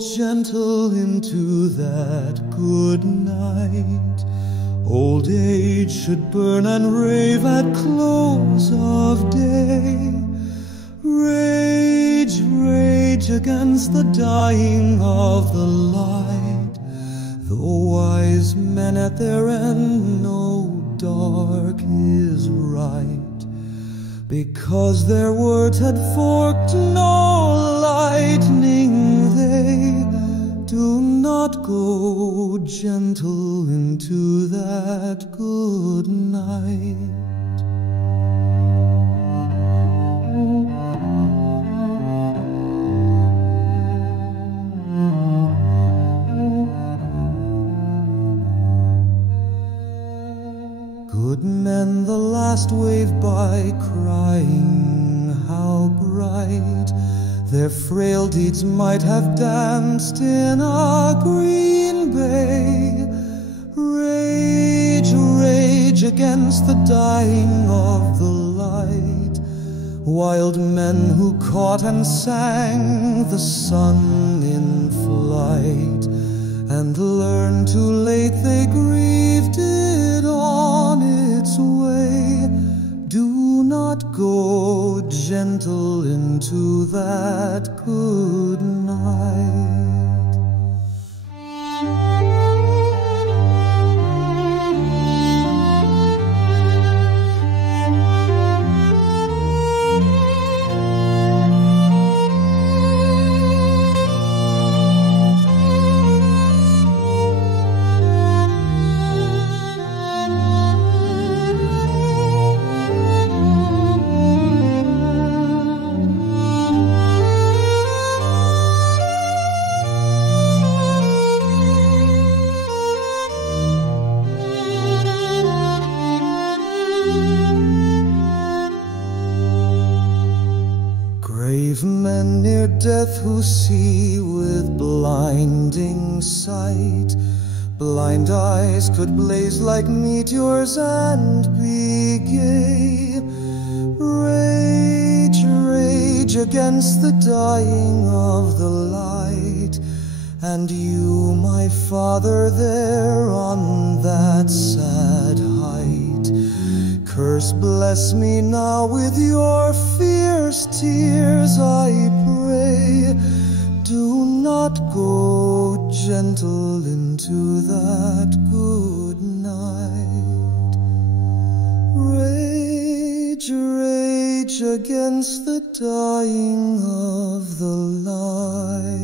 gentle into that good night. Old age should burn and rave at close of day. Rage, rage against the dying of the light. Though wise men at their end know dark is right, because their words had forked no lightning, they do not go gentle into that good night. Good men the last wave by, crying how bright their frail deeds might have danced in a green bay. Rage, rage against the dying of the light. Wild men who caught and sang the sun in flight, and learned too late they grieved it on its way. Do not go gentle into that good night. Brave men near death who see with blinding sight. Blind eyes could blaze like meteors and be gay. Rage, rage against the dying of the light. And you, my father, there on that sad height, curse bless me now with your fierce tears, I pray. Do not go gentle into that good night. Rage, rage against the dying of the light.